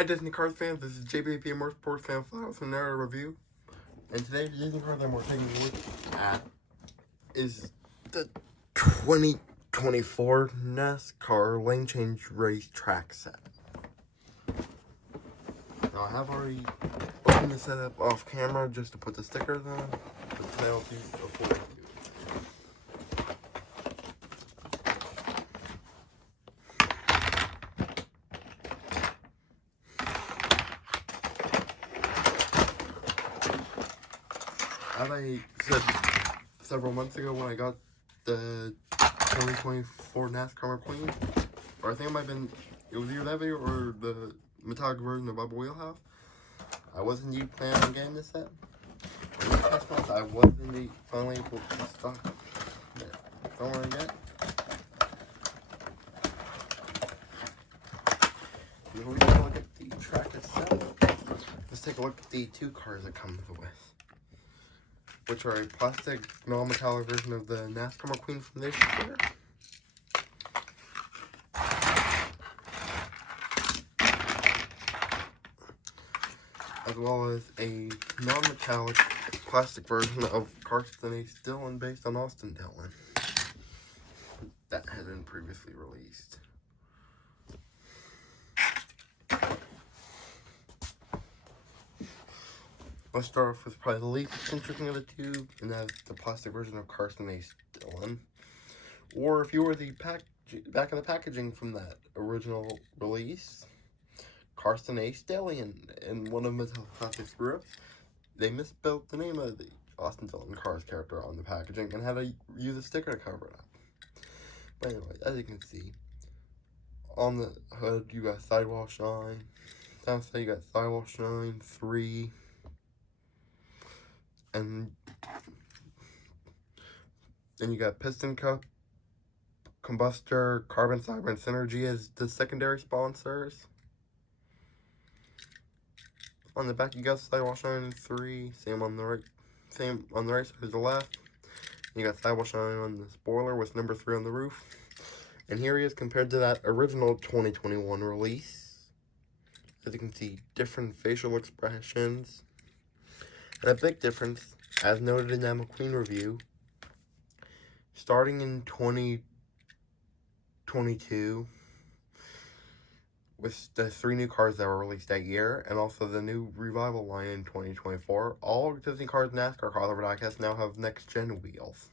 Hi Disney Cars fans, this is JBP Motorsports Fan Fly with another review. And today the Disney car that we're taking a look at is the 2024 NASCAR Lane Change Race Track Set. Now I have already opened the setup off camera just to put the stickers on, but today I'll do a full review. As I said several months ago when I got the 2024 NASCAR McQueen, or I think it might have been, it was either that video or the metallic version of Bubba Wheelhouse, I was indeed planning on getting this set. And this past month, I was indeed finally able to stock it. So I'm going to get. Before we take a look at the track itself, let's take a look at the two cars it comes with, which are a plastic, non-metallic version of the NASCAR McQueen from this year. As well as a non-metallic plastic version of Carson A. Dillon based on Austin Dillon. That had been previously released. Let's start off with probably the least interesting of the two, and that's the plastic version of Carson A. Dillon. Or if you were the back of the packaging from that original release, Carson A. Dillon, in one of Metal Classic screw-ups, they misspelled the name of the Austin Dillon Cars character on the packaging and had to use a sticker to cover it up. But anyway, as you can see, on the hood you got Sidewall Shine, downside you got Sidewall Shine 3, and then you got Piston Cup, Combustor, Carbon Cyber, and Synergy as the secondary sponsors. On the back you got Sidewall Shine 3, same on the right side as the left. You got Sidewall Shine on the spoiler with number 3 on the roof. And here he is compared to that original 2021 release. As you can see, different facial expressions. And a big difference, as noted in that McQueen review, starting in 2022, with the 3 new cars that were released that year, and also the new Revival line in 2024, all Disney Cars NASCAR cars over diecast now have next-gen wheels.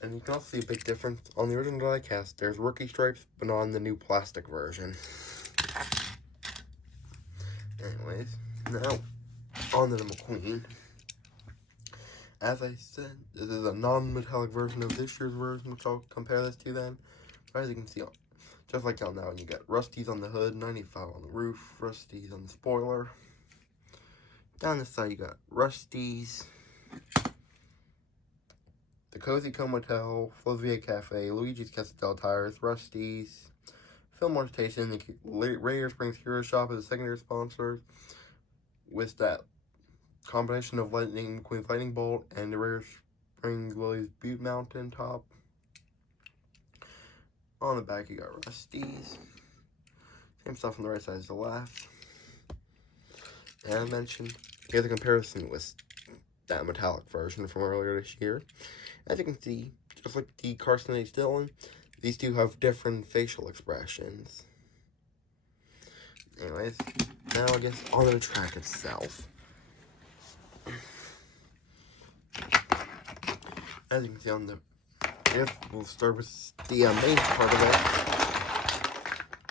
And you can also see a big difference. On the original diecast, there's rookie stripes, but not on the new plastic version. Anyways, now on to the McQueen. As I said, this is a non-metallic version of this year's version, which I'll compare this to then. But as you can see, just like on that one, you got Rusty's on the hood, 95 on the roof, Rusty's on the spoiler. Down this side, you got Rusty's, the Cozy Cone Motel, Flo's VA Cafe, Luigi's Castel Tires, Rusty's, Fillmore Station, the Radiator Springs Hero Shop as a secondary sponsor, with that combination of McQueen's Lightning Bolt and the Radiator Springs Willie's Butte Mountain top. On the back you got Rusty's. Same stuff on the right side as the left. And I mentioned, here's a comparison with that metallic version from earlier this year. As you can see, just like the Carson A. Dillon, these two have different facial expressions. Anyways, now I guess on the track itself. As you can see on the, we'll start with the main part of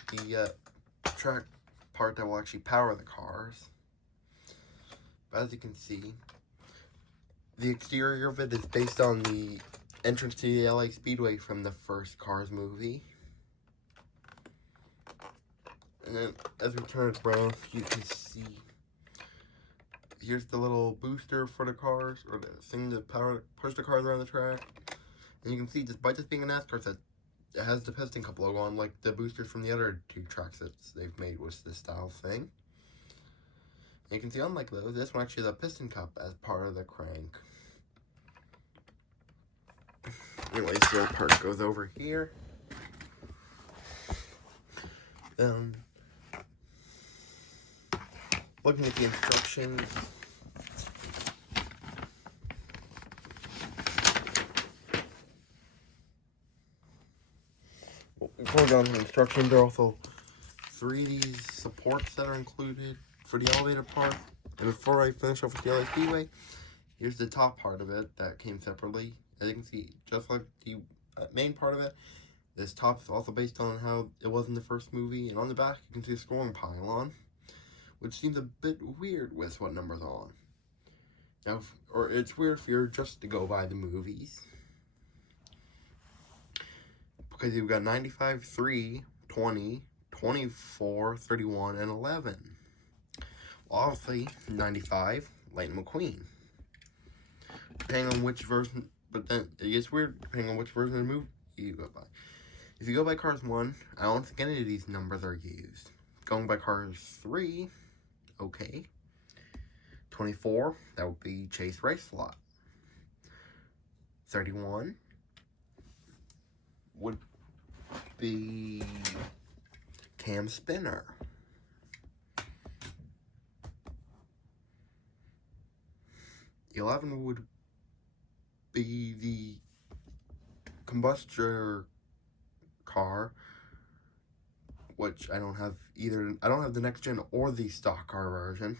it. The track part that will actually power the cars. As you can see, the exterior of it is based on the entrance to the LA Speedway from the first Cars movie. And then as we turn it around, you can see here's the little booster for the cars, or the thing to push the cars around the track. And you can see, despite this being a NASCAR set, it has the Piston Cup logo on, like the boosters from the other 2 track sets they've made with this style thing. And you can see, unlike those, this one actually has a Piston Cup as part of the crank. Anyways, so that part goes over here. Um, Looking at the instructions, before we go on to the instructions, there are also 3D supports that are included for the elevator part. And before I finish off with the LA Speedway, here's the top part of it that came separately. As you can see, just like the main part of it, this top is also based on how it was in the first movie. And on the back, you can see a scoring pylon, which seems a bit weird with what number's on. Now, or it's weird if you're just to go by the movies, because you've got 95, 3, 20, 24, 31, and 11. Well, obviously, 95, Lightning McQueen. Depending on which version, but then it gets weird depending on which version of the movie you go by. If you go by Cars 1, I don't think any of these numbers are used. Going by Cars 3, okay. 24, that would be Chase Race Lot. 31 would be Cam Spinner. 11 would be the combustor car, which I don't have either. I don't have the next gen or the stock car version.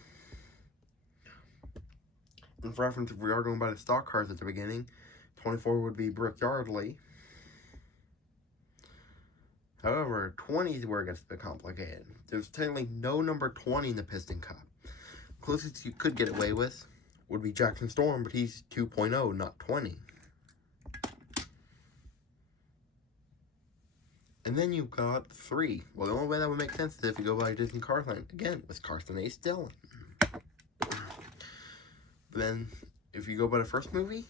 And for reference, if we are going by the stock cars at the beginning, 24 would be Brooke Yardley. However, 20 is where it gets a bit complicated. There's technically no number 20 in the Piston Cup. Closest you could get away with would be Jackson Storm, but he's 2.0, not 20. And then you've got 3. Well, the only way that would make sense is if you go by Disney Cars line. Again, with Carson A. Dillon. But then, if you go by the first movie,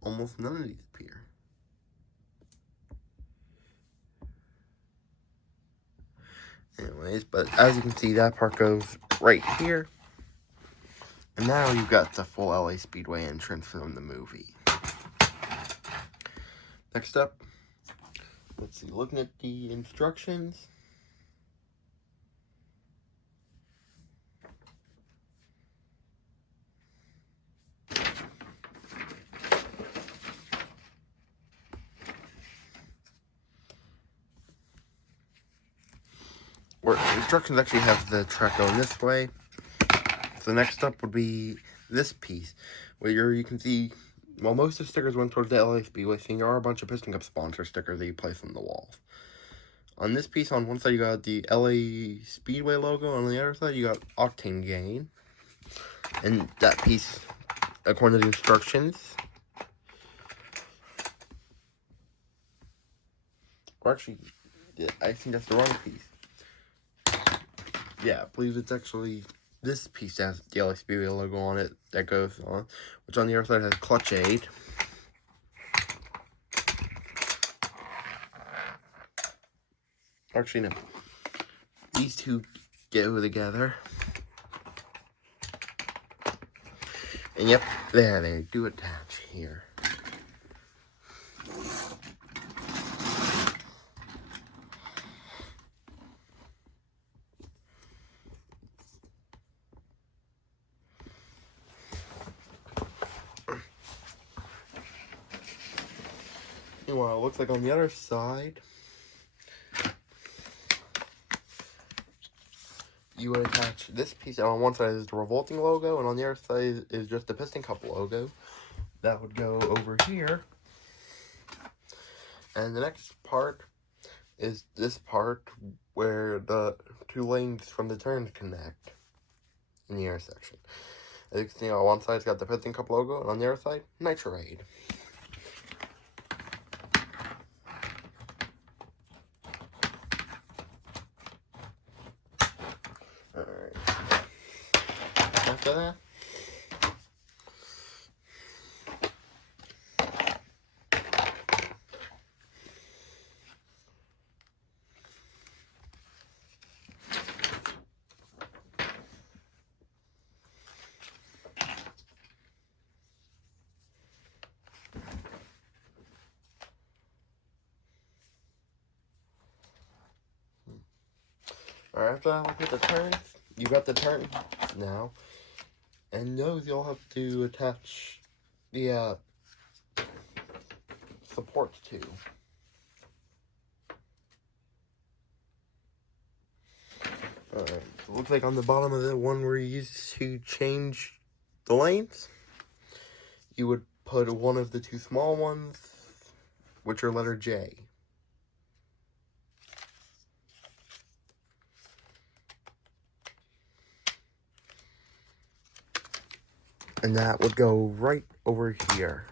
almost none of these appear. Anyways, but as you can see, that part goes right here. And now you've got the full LA Speedway entrance from the movie. Next up, let's see, looking at the instructions. Where instructions actually have the track going this way. So the next up would be this piece, where you can see, well, most of the stickers went towards the LA Speedway thing. There are a bunch of Piston Cup sponsor stickers that you place on the walls. On this piece, on one side you got the LA Speedway logo, on the other side you got Octane Gain. And that piece, according to the instructions, or actually, I think that's the wrong piece. Yeah, I believe it's actually this piece that has the LA Speedway logo on it that goes on, which on the other side has Clutch Aid. Actually, no. These two go together. And yep, there they do attach here. Meanwhile, it looks like on the other side, you would attach this piece. On one side is the Revolting logo, and on the other side is just the Piston Cup logo. That would go over here. And the next part is this part where the 2 lanes from the turns connect in the intersection. As you can see, on one side it's got the Piston Cup logo, and on the other side, Nitro Aid. Alright. After that, Alright, after I look at the turns, you got the turn now. And those you'll have to attach the supports to. Alright, so it looks like on the bottom of the one where you use to change the lanes, you would put one of the two small ones, which are letter J. And that would go right over here.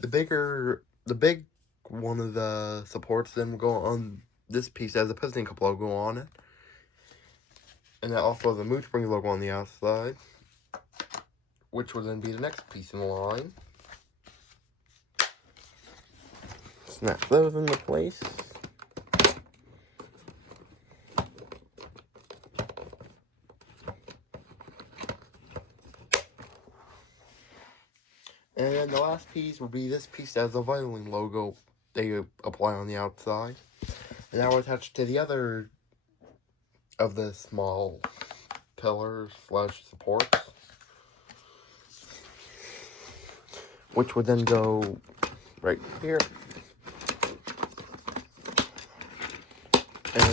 The big one of the supports then will go on this piece as a piston cup logo on it. And that also has a mood spring logo on the outside, which will then be the next piece in the line. Snap those into place. And then the last piece will be this piece that has a vinyling logo they apply on the outside. And that will attach to the other of the small pillars / supports, which would then go right here.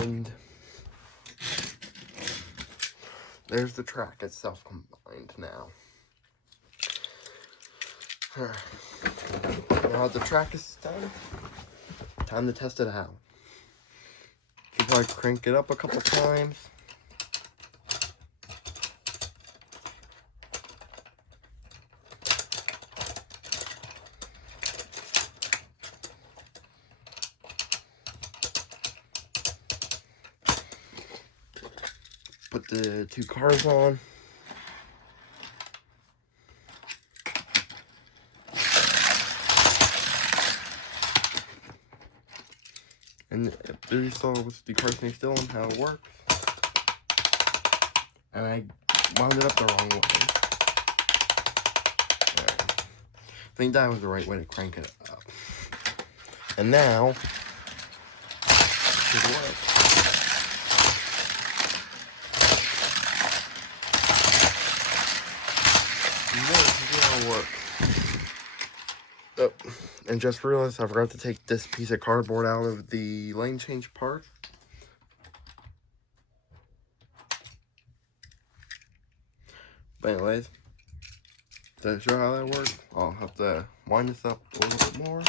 And there's the track itself combined now. Now the track is done, time to test it out. You probably crank it up a couple times. Put the two cars on. And there you saw the car staying still and how it works. And I wound it up the wrong way. I think that was the right way to crank it up. And now, it should work. Oh, and just realized I forgot to take this piece of cardboard out of the lane change part. But anyways, to show how that works, I'll have to wind this up a little bit more.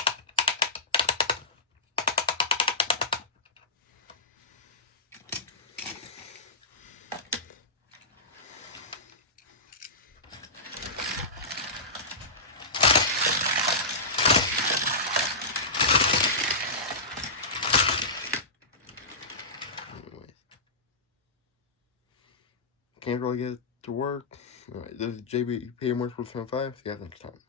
Can't really get it to work. Alright, this is JB Motorsports 5. See you guys next time.